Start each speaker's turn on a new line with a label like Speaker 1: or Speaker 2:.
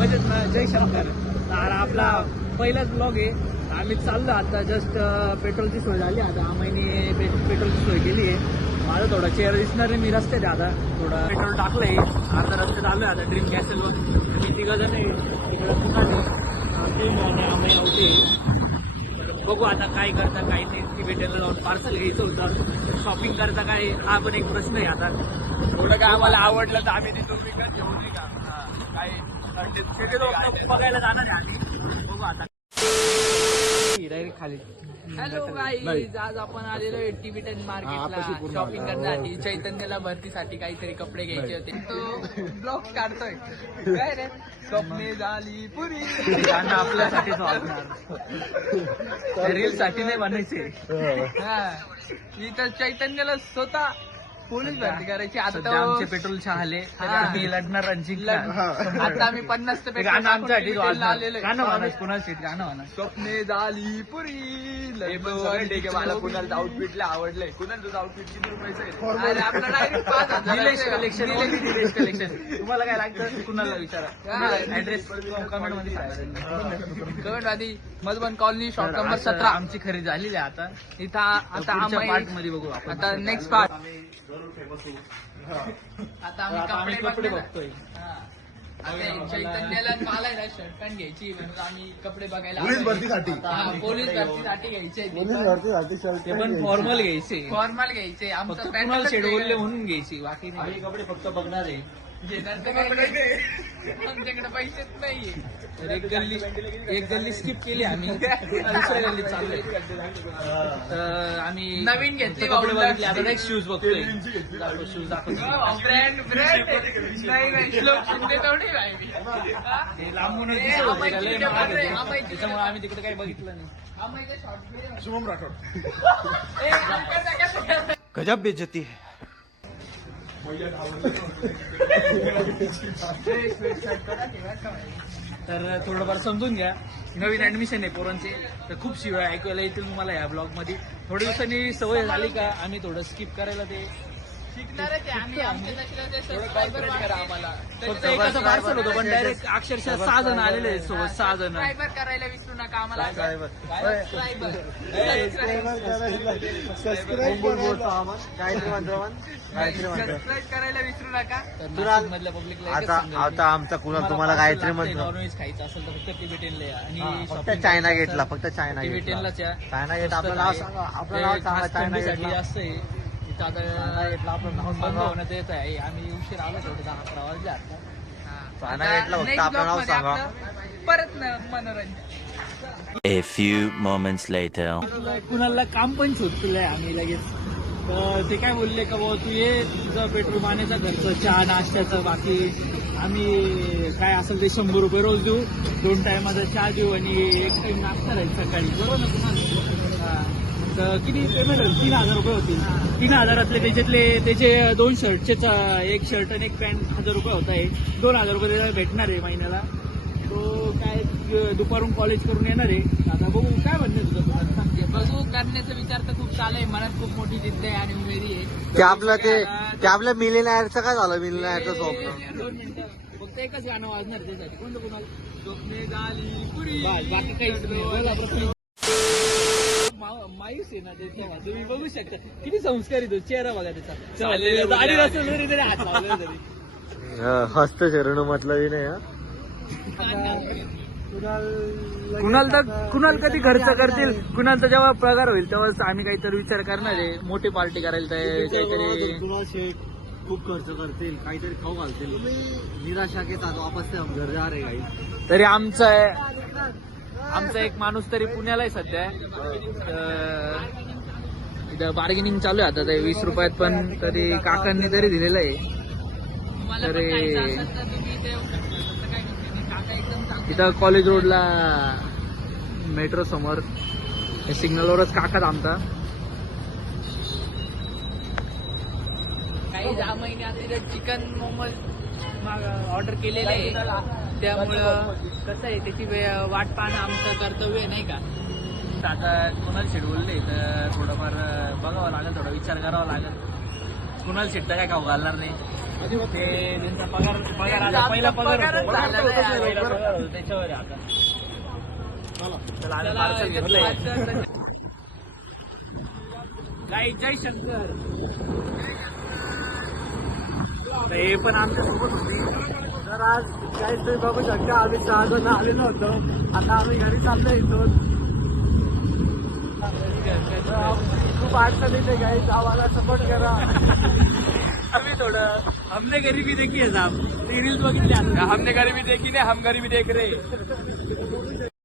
Speaker 1: मजेत ना. जय शंकर. तर आपला पहिलाच ब्लॉग आहे. आम्ही चाललो आता. जस्ट पेट्रोलची सोय झाली. आता आम्ही पेट्रोलची सोय केली आहे. माझा थोडा चेहरा दिसणार आहे. मी रस्त्यात आहे आता. थोडं पेट्रोल टाकलंय. आता रस्त्यात आलोय आता ड्रीम कॅसेलवर. मी तिघं जण आहे. तिकडं दुकान आहे. आम्ही होते. बघू आता काय करता काय नाही. तिबेटला जाऊन पार्सल घ्यायचं होतं. शॉपिंग करता काय हा पण एक प्रश्न आहे. आता थोडं काय आम्हाला आवडलं तर आम्ही तिथून विकत घेऊ नाही का. काय बघायला जाणार आहे आम्ही. बघू आता डायरेक्ट खाली.
Speaker 2: हॅलो गाईज, आज आपण आलेलो आहे टिबेटन मार्केटला शॉपिंग करण्यासाठी. चैतन्याला भरतीसाठी काहीतरी कपडे घ्यायचे होते. तो ब्लॉग काढतोय. काय रे स्वप्ने झाली पुरी
Speaker 1: गाणं आपल्यासाठीच वाजणार. रील साठी नाही बनायचे.
Speaker 2: इथं चैतन्याला स्वतः पोलीस भरती करायची. आता
Speaker 1: सध्या आमचे पेट्रोलचे आले. आम्ही लढणार रणजिंक.
Speaker 2: आता आम्ही 50 ते
Speaker 1: गाणं आमच्यासाठी
Speaker 2: आलेलो
Speaker 1: गाणं म्हणा. कुणाला सीट गाणं म्हणा.
Speaker 2: स्वप्ने झाली पुरी.
Speaker 3: मला कुणाला आउटफिटला आवडलंय. कुणाला तुझं आउटफिट किती रुपयाचं आहे?
Speaker 2: आपलं direct 5,000
Speaker 1: Nilesh collection. Nilesh collection. तुम्हाला काय लागतं कुणाला विचारा. ऍड्रेस कमेंट मध्ये सांगा.
Speaker 2: कमेंट आधी मधुबन कॉलनी शॉप नंबर 17.
Speaker 1: आमची खरेदी झालेली आहे आता.
Speaker 2: इथं आता आम्ही
Speaker 1: पार्ट मध्ये बघू आपण.
Speaker 2: आता नेक्स्ट पार्ट. आता आम्ही कपडे
Speaker 1: बघतोय.
Speaker 2: आता चैतन्याला मला ना शर्ट पॅन्ट घ्यायची म्हणून आम्ही कपडे बघायला
Speaker 3: पोलीस भरतीसाठी.
Speaker 2: पोलीस भरतीसाठी घ्यायचे.
Speaker 1: ते पण फॉर्मल घ्यायचे.
Speaker 2: फॉर्मल घ्यायचे.
Speaker 1: फक्त
Speaker 2: आमचं
Speaker 1: कुणाला शेडवले म्हणून घ्यायची. बाकी नाही. कपडे फक्त बघणार आहे.
Speaker 2: घेणार तर काही नाही. आमच्याकडे पैसेच नाहीये.
Speaker 1: तर एक गल्ली स्किप केली आम्ही. दुसऱ्या गल्लीत चाललोय. तर आम्ही
Speaker 2: नवीन घेतली
Speaker 1: कपडे बघितले. आता नेक्स्ट शूज बघतोय. शूज दाखवतो.
Speaker 2: ब्रँड नाही श्लोक शिंदे तेवढी राहिली.
Speaker 1: ते लांबूनच दिसत होते का लय महाग होते. त्याच्यामुळे आम्ही तिकडे काही बघितलं नाही.
Speaker 3: शुभम राठोड.
Speaker 4: गजब बेइज्जती है.
Speaker 1: तर थोडंफार समजून घ्या. नवीन ऍडमिशन आहे पोरांचे. तर खूप शिवाय ऐकायला येतील तुम्हाला या ब्लॉग मध्ये. थोड्या दिवसांनी सवय झाली का आम्ही थोडं स्किप करायला ते
Speaker 2: शिकणारच आहे. आम्ही आमच्या नशिबाचे सबस्क्रायबर करा आम्हाला.
Speaker 1: फक्त एकाचं पार्सल होतं पण डायरेक्ट अक्षरशः 6 जण आलेले आहेत सोबत. 6 जण.
Speaker 2: सबस्क्रायबर करायला विसरू नका आम्हाला. सबस्क्रायबर करायला विसरू नका.
Speaker 1: मधल्या पब्लिकला
Speaker 4: आता आमचा कुणाल तुम्हाला गायत्री म्हणतो.
Speaker 1: नॉनव्हेज खायचं असेल तर फक्त टिबेटियनला या. आणि
Speaker 4: फक्त चायना गेटला. फक्त चायना गेटला.
Speaker 1: टिबेटियनलाच या.
Speaker 4: चायना गेट आपलं नाव सांगा. आपलं नाव सांगा. चायना
Speaker 1: थंडीसाठी
Speaker 4: गेटला.
Speaker 1: जास्त आहे. इथं आता
Speaker 4: आपलं नाव
Speaker 1: बंद
Speaker 4: सांगा.
Speaker 1: होण्यात येत आहे. आम्ही उशीर आलो थोडं 10-11 वाजले आता.
Speaker 4: चायना गेटला फक्त आपलं नाव सांगा.
Speaker 2: परत मनोरंजन.
Speaker 5: A few moments later.
Speaker 1: कुणाला काम पण शोधलंय आम्ही लगेच. तर ते काय बोलले का बाबा तू ये, तुझं पेट्रोल पाण्याचा खर्च, चहा नाश्त्याचं, बाकी आम्ही काय असेल ते 100 रुपये रोज देऊ. 2 टायमाचा चहा देऊ आणि 1 टाइम नाश्ता राहील सकाळी. बरोबर ना तुम्हाला. तर किती पेमेंट होईल? 3,000 रुपये होतील. 3,000 त्याचे 2 शर्टचेच 1 शर्ट आणि 1 पॅन्ट 1,000 रुपये होत आहे. 2,000 रुपये त्याला भेटणार आहे महिन्याला. तो काय दुपारून कॉलेज करून येणार आहे. आता बघू काय म्हणते तुझं.
Speaker 2: बघू करण्याचा विचार तर खूप चालू आहे. मनात खूप मोठी जिद्द आहे आणि उमेदी आहे.
Speaker 4: ते आपल्या मिलेनायरचं काय झालं? मिलेनायरचं स्वप्न.
Speaker 1: 2 मिनिटं फक्त एकच गाणं वाजणार त्यासाठी. कोणतं कुणाला? स्वप्ने झाली पुरी. बाकी काहीच नाही. बोला प्रश्न. मायूस आहे ना ते. तुम्ही बघू शकता किती संस्कारी तो. चेहरा बघा त्याचा. दाढी नसेल तरी हात लावले तरी.
Speaker 4: हस्त शरण म्हटलं नाही.
Speaker 1: कुणाल कधी खर्च करतील. कुणालचा जेव्हा पगार होईल तेव्हाच आम्ही काहीतरी विचार करणार आहे. मोठी पार्टी करायला काहीतरी.
Speaker 4: खूप खर्च करतील. काहीतरी खाऊ घालतील. निराशा के साथ वापस ते हम घर जा रहे गाइस.
Speaker 1: तरी आमचा एक माणूस तरी पुण्याला आहे सध्या. इथं बार्गेनिंग चालू आहे आता. ते 20 रुपयात पण तरी काकांनी तरी दिलेलं आहे. तरी इथं कॉलेज रोडला मेट्रो समोर सिग्नलवरच काका थांबता.
Speaker 2: काही 10 महिन्यात चिकन मोमोज ऑर्डर केलेलं आहे. त्यामुळं कसं आहे त्याची वाट पाहणं आमचं कर्तव्य आहे नाही का.
Speaker 1: आता कुणाला शेड्यूल नाही तर थोडंफार बघावं लागेल. थोडा विचार करावा लागेल. कुणाला शेट काय खाऊ घालणार नाही. ते त्यांचा पगार आता पहिला पगार
Speaker 2: पगारच
Speaker 1: होता.
Speaker 2: झाला नाही यार.
Speaker 1: पहिला पगार होता, त्याच्यावर आहे आता. चला आम्ही parcel घेतलंय. काय जय शंकर. तर हे पण आमच्या सोबत होती. तर आज काहीच तुम्ही बघू शकता आम्ही 6 जण आलेलो होतो. आता आम्ही घरी चाललो इथून. खूप अडचण येते काही आम्हाला सपोर्ट करा. आम्ही थोडं हमने गरीबी देखी आहे साहेब. रील्स बघितली
Speaker 3: हमने गरीबी देखी नाही, हम गरीबी देख रे.